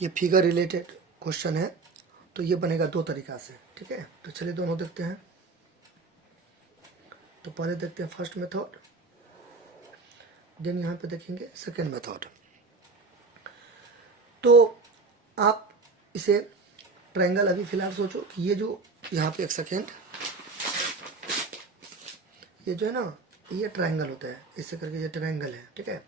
ये figure related question है, तो ये बनेगा दो तरीका से, ठीक है। तो चलिए दोनों देखते हैं। तो पहले देखते हैं फर्स्ट मेथड, देन यहाँ पे देखेंगे सेकेंड मेथड। तो आप इसे ट्रायंगल अभी फिलहाल सोचो कि ये जो यहाँ पे एक सेकेंड, ये जो है ना ये ट्रायंगल होता है, इससे करके ये ट्रायंगल है, ठीक है।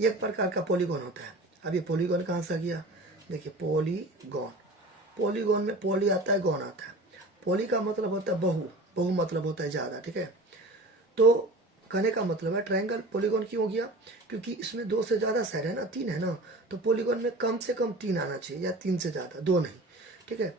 ये एक प्रकार का पॉलीगॉन होता है। अब ये पॉलीगॉन कहाँ से आ गया, देखिए पॉलीगॉन, पॉलीगॉन में पॉली आता है, गॉन आता है। पॉली का मतलब होता है बहु, बहु मतलब होता है ज़्यादा, ठीक है। तो कहने का मतलब है ट्रायंगल पॉलीगॉन क्यों हो गया, क्योंकि इसमें दो से ज़्यादा साइड है ना, तीन है ना, तो पॉलीगॉन में कम से कम तीन आना चाहिए या तीन से ज़्यादा, दो नहीं, ठीक है।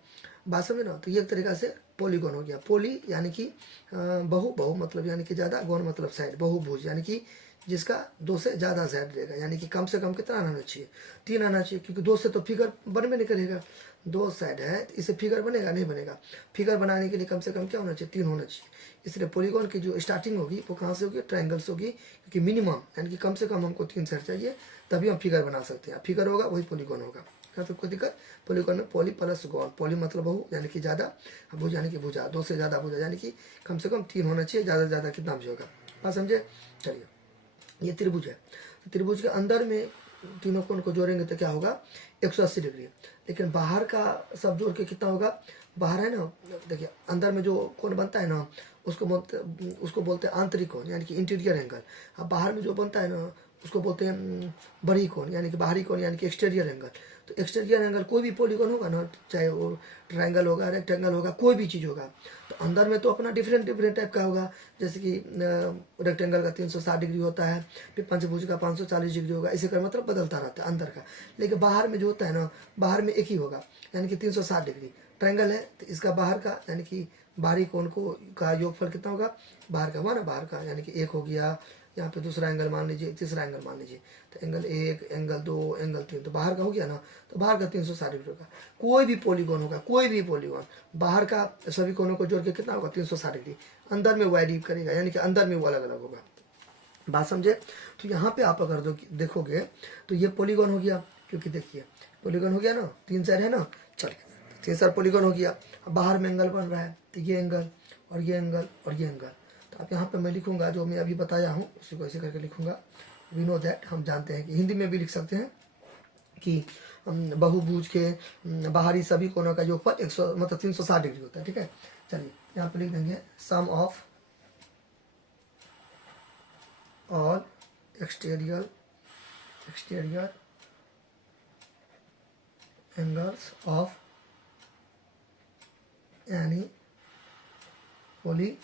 बात समझे ना। तो ये एक तरीका से पॉलीगॉन हो गया। पॉली यानी कि बहु, बहु मतलब यानी कि ज़्यादा, गौन मतलब साइड, बहुभुज यानी कि जिसका दो से ज़्यादा साइड रहेगा, यानी कि कम से कम कितना आना चाहिए, तीन आना चाहिए, क्योंकि दो से तो फिगर बनबे नहीं करेगा। दो साइड है तो इसे फिगर बनेगा नहीं बनेगा। फिगर बनाने के लिए कम से कम क्या होना चाहिए, तीन होना चाहिए। इसलिए पॉलीगॉन की जो स्टार्टिंग होगी वो कहाँ से होगी, ट्रायंगल से होगी, क्योंकि मिनिमम यानी कि कम से कम हमको तीन साइड चाहिए, तभी हम फिगर बना सकते हैं। फिगर होगा वही पॉलीगॉन होगा। क्या तो कोई दिक्कत। पॉलीगॉन में पॉली प्लस गॉन, पॉली मतलब बहु यानी कि ज़्यादा, भुज यानी कि भुजा, दो से ज़्यादा भुजा यानी कि कम से कम तीन होना चाहिए, ज़्यादा से ज़्यादा कितना भी होगा। बात समझे। चलिए ये त्रिभुज है, तो त्रिभुज के अंदर में तीनों कोण को जोड़ेंगे तो क्या होगा, 180 डिग्री। लेकिन बाहर का सब जोड़ के कितना होगा, बाहर है ना, देखिए अंदर में जो कोण बनता है ना उसको बोलते हैं आंतरिक कोण यानी कि इंटीरियर एंगल। अब बाहर में जो बनता है ना उसको बोलते हैं बड़ी कोण यानी कि बाहरी कोण यानी कि एक्सटीरियर एंगल। तो एक्सटीरियर एंगल कोई भी पॉलीगॉन होगा ना, चाहे वो ट्रायंगल होगा, रेक्टेंगल होगा, कोई भी चीज़ होगा, तो अंदर में तो अपना डिफरेंट डिफरेंट टाइप का होगा। जैसे कि रेक्टेंगल का 360 डिग्री होता है, फिर पंचभुज का 540 डिग्री होगा, इसी का मतलब बदलता रहता है अंदर का। लेकिन बाहर में जो होता है ना, बाहर में एक ही होगा यानी कि 360 डिग्री। ट्रायंगल है तो इसका बाहर का यानी कि बाहरी कोण को का योगफल कितना होगा, बाहर का हुआ ना, बाहर का यानी कि एक हो गया, यहाँ पे दूसरा एंगल मान लीजिए, तीसरा एंगल मान लीजिए, तो एंगल एक, एंगल दो, एंगल तीन, तो बाहर का हो गया ना, तो बाहर का 360 डिग्री होगा। कोई भी पॉलीगॉन होगा, कोई भी पॉलीगॉन बाहर का सभी कोनों को जोड़ के कितना होगा, 360 डिग्री। अंदर में वाई डीप करेगा यानी कि अंदर में वो अलग अलग होगा। बात समझे। तो यहाँ पे आप अगर देखोगे तो ये पॉलीगॉन हो गया, क्योंकि देखिए पॉलीगॉन हो गया ना, तीन साइड है ना। चलिए तीन साइड पॉलीगॉन हो गया। अब बाहर में एंगल बन रहा है, तो ये एंगल और ये एंगल और ये एंगल। तो आप यहाँ पे मैं लिखूंगा जो मैं अभी बताया हूँ उसी को ऐसे करके लिखूंगा। वी नो दैट, हम जानते हैं कि हिंदी में भी लिख सकते हैं कि बहुभुज के बाहरी सभी कोनों का योगफल 100 मतलब 360 डिग्री होता है, ठीक है। चलिए यहाँ पे लिख देंगे sum of all exterior angles of any polygon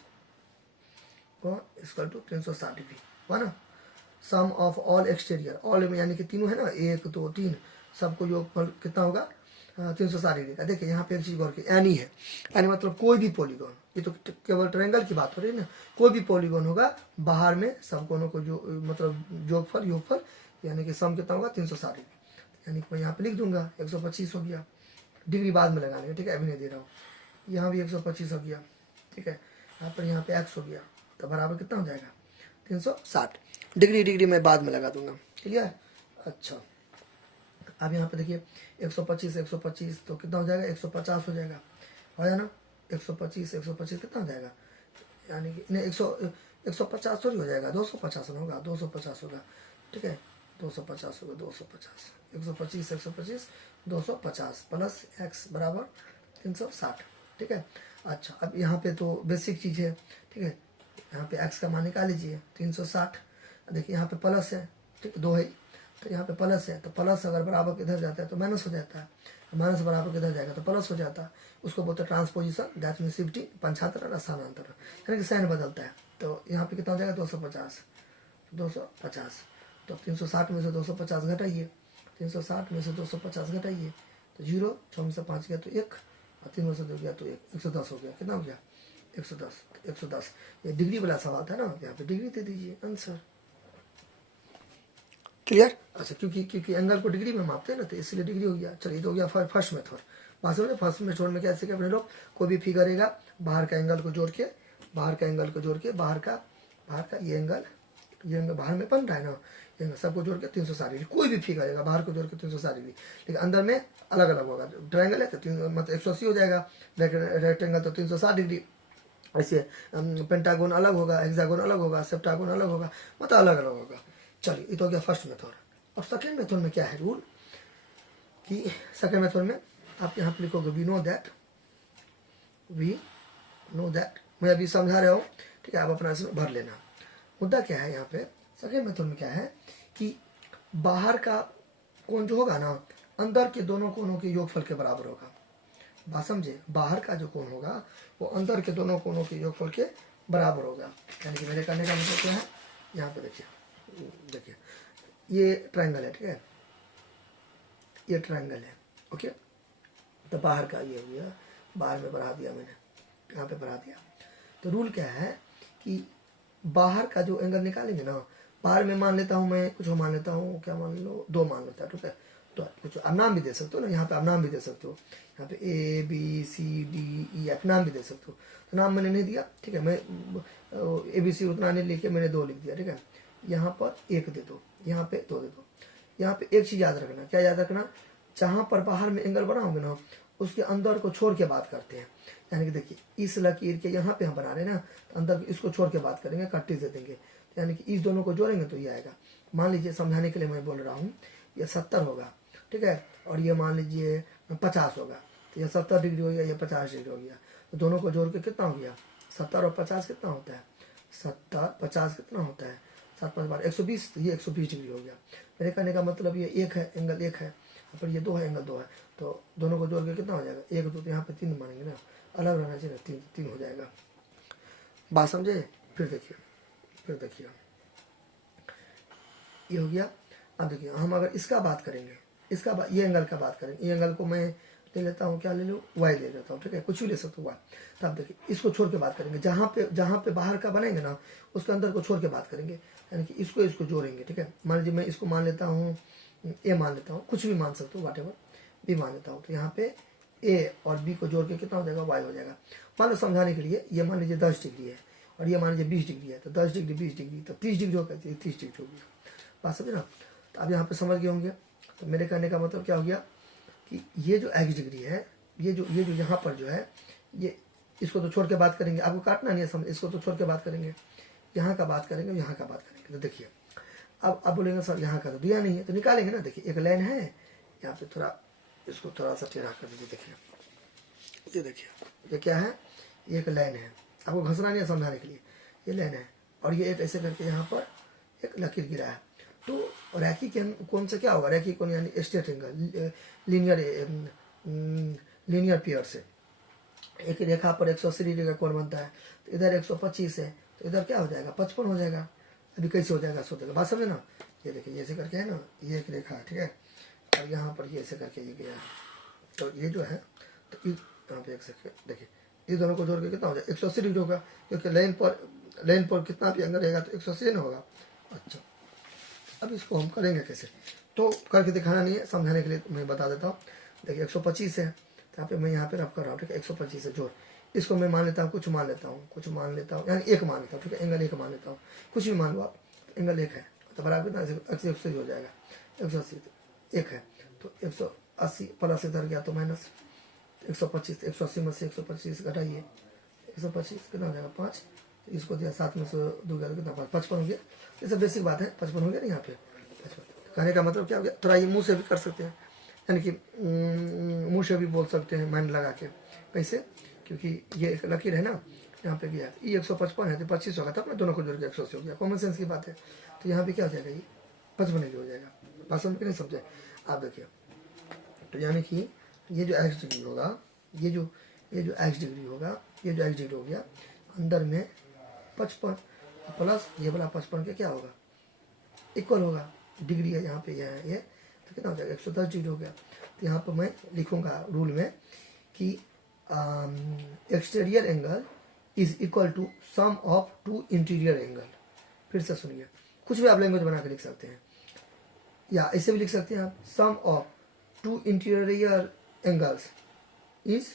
equal to 360 degree हुआ ना। Sum of all exterior, all में यानी कि तीनों है ना, एक दो तीन, सबको योगफल कितना होगा, 360 डिग्री का। देखिए यहाँ पे एक चीज गौर की, एनी है, एनी मतलब कोई भी पॉलीगॉन, ये तो केवल ट्रायंगल की बात हो रही है ना। कोई भी पॉलीगॉन होगा बाहर में सब कोनों को जो मतलब योगफल यानी कि सम कितना होगा, 360 डिग्री। यानी कि मैं यहाँ पे लिख दूंगा 125 हो गया, डिग्री बाद में लगाने, ठीक है, अभी नहीं दे रहा हूँ। यहाँ भी 125 हो गया, ठीक है। यहाँ पे एक्स हो गया, तो बराबर कितना हो जाएगा, 360 डिग्री। डिग्री मैं बाद में लगा दूंगा, क्लियर। अच्छा अब यहाँ पे देखिए 125 तो कितना हो जाएगा, 150 हो जाएगा, है ना। 125 कितना हो जाएगा, यानी कि नहीं 150 थोड़ी हो जाएगा, 250 होगा, 250 होगा, ठीक है। 250 होगा, 250, 125 250 प्लस एक्स बराबर 360, ठीक है। अच्छा अब यहाँ पे तो बेसिक चीज़ है, ठीक है। यहाँ पे एक्स का मान निकाल लीजिए 360। देखिए यहाँ पे प्लस है, ठीक है, दो है, तो यहाँ पे प्लस है, तो प्लस अगर बराबर किधर जाता है तो माइनस हो जाता है, माइनस बराबर किधर जाएगा तो प्लस हो जाता है। उसको बोलते हैं ट्रांसपोजिशन, दैट मीन शिफ्टिंग, पंचांतरण, स्थानांतरण, यानी कि साइन बदलता है। तो यहाँ पे कितना हो जाएगा, 250, तो 360 में से 250 घटाइए, 360 में से 250 घटाइए तो 0, 6 में से 5 गया तो 1, और 3 में से 2 गया तो 1, 110 हो गया। कितना हो गया, 110। ये डिग्री वाला सवाल था ना, यहाँ पे डिग्री दे दीजिए, आंसर क्लियर। अच्छा क्योंकि एंगल को डिग्री में मापते हैं ना, तो इसलिए डिग्री हो गया। चलिए तो हो गया फर्स्ट मेथड। बात समझे। फर्स्ट मेथड में कैसे अपने लोग कोई भी फिगर रहेगा, बाहर का एंगल को जोड़ के, बाहर का ये एंगल बाहर में बन रहा है ना, एंगल सबको जोड़ के 360 डिग्री, कोई भी फिगर आएगा बाहर को जोड़ के 360 डिग्री, लेकिन अंदर में अलग अलग होगा। ट्रायंगल है तो मतलब 180 हो जाएगा, रेक्टेंगल तो 360 डिग्री। ऐसे पेंटागोन अलग होगा, हेक्सागोन अलग होगा, सेप्टागोन अलग होगा, मतलब अलग अलग होगा। चलिए ये तो हो गया फर्स्ट मेथड। अब सेकेंड मेथड में क्या है रूल कि सेकेंड मेथड में आप यहाँ पर लिखोगे वी नो दैट, मैं अभी समझा रहा हूँ, ठीक है, आप अपना इसमें भर लेना। मुद्दा क्या है यहाँ पे सेकेंड मेथड में क्या है कि बाहर का कोण जो होगा ना अंदर के दोनों कोणों के योगफल के बराबर होगा। बात समझे, बाहर का जो कोण होगा वो अंदर के दोनों कोणों के योगफल के बराबर होगा। यानी कि मेरे करने का मतलब क्या है, यहाँ पे देखिए ये ट्रायंगल है, ठीक है, ये ट्रायंगल है, ओके। तो बाहर का ये हो गया, बाहर में बढ़ा दिया मैंने, यहाँ पे बढ़ा दिया। तो रूल क्या है कि बाहर का जो एंगल निकालेंगे ना, बाहर में मान लेता हूँ मैं कुछ मान लेता हूँ, क्या मान लो 2 मान लेता है, ठीक है। तो कुछ आप नाम भी दे सकते हो ना, यहाँ पे आप नाम भी दे सकते हो, यहाँ पे ABCDE नाम भी दे सकते हो। तो नाम मैंने नहीं दिया, ठीक है, मैं ABC उतना नहीं लिखे, मैंने 2 लिख दिया, ठीक है। यहाँ पर 1 दे दो, यहाँ पे 2 दे दो। यहाँ पे एक चीज़ याद रखना, क्या याद रखना, जहाँ पर बाहर में एंगल बनाओगे ना उसके अंदर को छोड़ के बात करते हैं। यानी कि देखिए इस लकीर के यहाँ पे हम बना रहे हैं ना, तो अंदर इसको छोड़ के बात करेंगे, कट्टी दे देंगे, यानी कि इस दोनों को जोड़ेंगे तो ये आएगा। मान लीजिए समझाने के लिए मैं बोल रहा हूँ, ये 70 होगा, ठीक है, और ये मान लीजिए 50 होगा, तो ये 70 डिग्री हो गया, ये 50 डिग्री हो गया। तो दोनों को जोड़ के कितना हो गया, 70 और 50 कितना होता है, 70 50 कितना होता है, 7 5 12 120, तो ये 120 डिग्री हो गया। मेरे कहने का मतलब ये 1 है, एंगल 1 है, पर ये 2 है, एंगल 2 है, तो दोनों को जोड़ के कितना हो जाएगा, 1 2, तो यहाँ पे 3 मानेंगे ना, अलग रहना चाहिए ना, 3 हो जाएगा। बात समझे। फिर देखिए ये हो गया। अब देखिए हम अगर इसका बात करेंगे, ये एंगल का बात करेंगे, ये एंगल को मैं ले लेता हूँ, क्या ले लूँ, y ले लेता हूँ, ठीक है, कुछ भी ले सकते हो y। तो अब देखिए इसको छोड़ के बात करेंगे, जहाँ पे बाहर का बनेंगे ना उसके अंदर को छोड़ के बात करेंगे, यानी कि इसको जोड़ेंगे, ठीक है। मान लीजिए मैं इसको मान लेता हूँ A मान लेता हूँ, कुछ भी मान सकते हो, वाटेवर B मान लेता हूँ, तो यहाँ पे A और B को जोड़ के कितना हो जाएगा, y हो जाएगा। मान लो समझाने के लिए ये मान लीजिए 10 डिग्री है और ये मान लीजिए 20 डिग्री है, तो 10 डिग्री 20 डिग्री तो 30 डिग्री होगा, 30 डिग्री हो गया। बात समझे ना। तो अब यहाँ पे समझ गए होंगे। तो मेरे कहने का मतलब क्या हो गया कि ये जो x डिग्री है, ये जो यहाँ पर जो है, ये इसको तो छोड़ के बात करेंगे, आपको काटना नहीं है, समझ, इसको तो छोड़ के बात करेंगे, यहाँ का बात करेंगे, यहाँ का बात करेंगे। तो देखिए अब बोलेंगे सर यहाँ का तो दिया नहीं है, तो निकालेंगे ना। देखिए एक लाइन है यहाँ पे, थोड़ा इसको थोड़ा सा टेढ़ा कर दीजिए। देखिए ये देखिए ये क्या है, ये एक लाइन है, आपको घसना नहीं है समझाने के लिए, ये लाइन है और ये एक ऐसे करके यहाँ पर एक लकीर गिरा है। तो रैखिक कोण से क्या होगा, रैखिक कोण यानी स्ट्रेट एंगल, लीनियर पेयर से एक रेखा पर 180 डिग्री का कोण बनता है, तो इधर 125 है, तो इधर क्या हो जाएगा, 55 हो जाएगा। अभी कैसे हो जाएगा सोचेगा, बात समझे ना। ये देखिए ये ऐसे करके है ना, ये एक रेखा है, ठीक है, और यहाँ पर ये ऐसे करके ये गया है, तो ये जो है, तो यहाँ पे एक सेकंड देखिए, ये दोनों को जोड़ के कितना हो जाएगा, 180 डिग्री होगा, क्योंकि लाइन पर कितना भी एंगल रहेगा तो 180 ना होगा। अच्छा अब इसको हम करेंगे कैसे, तो करके दिखाना नहीं है, समझाने के लिए मैं बता देता हूँ। देखिए 125 है, तो यहाँ पे मैं यहाँ पे रफ कर रहा हूँ, ठीक है, 125 है जोड़, इसको मैं मान लेता हूँ, कुछ मान लेता हूँ, यानी 1 मान लेता हूँ, ठीक है, एंगल 1 मान लेता हूँ, कुछ भी मान लो आप, एंगल 1 है, तो बराबर कितना 180 हो जाएगा, 180 1 है, तो 180 प्लस इधर गया तो माइनस 125, 180 में से 125 घटाइए, 125 कितना हो जाएगा 5, इसको दिया 7 में से 2 गया कितना 55 हो गया। ये सब बेसिक बात है, 55 हो गया ना यहाँ पे। 55 कहने का मतलब क्या हो गया, थोड़ा ये मुंह से भी कर सकते हैं, यानी कि मुंह से भी बोल सकते हैं माइंड लगा के। कैसे, क्योंकि ये एक लकीर है ना, यहाँ पे गया ये 155 है तो 25 होगा, तब ना दोनों को जोड़ के 180 हो गया, कॉमन सेंस की बात है। तो यहाँ पे क्या हो जाएगा, ये 55 हो जाएगा। बात समझ के नहीं समझे आप, देखिए तो यानी कि ये जो x डिग्री होगा, ये जो x डिग्री होगा, ये जो x डिग्री हो गया, अंदर में 55 प्लस ये वाला 55 के क्या होगा, इक्वल होगा, डिग्री है यहाँ पे, ये तो कितना हो जाएगा 110 डिग्री हो गया। तो यहाँ पर मैं लिखूंगा रूल में कि exterior angle is equal to sum of 2 interior angle. फिर से सुनिए, कुछ भी आप लैंग्वेज बना के लिख सकते हैं, या ऐसे भी लिख सकते हैं आप, sum of 2 interior angles is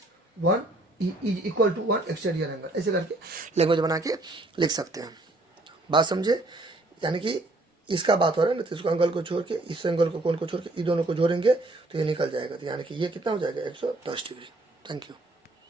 equal to 1 exterior angle, ऐसे करके लैंग्वेज बना के लिख सकते हैं। बात समझे, यानी कि इसका बात हो रहा है ना, तो इसको एंगल को छोड़ के, इस एंगल को कोण को छोड़ के ये दोनों को जोड़ेंगे तो ये निकल जाएगा। तो यानी कि ये कितना हो जाएगा 110 डिग्री। Thank you.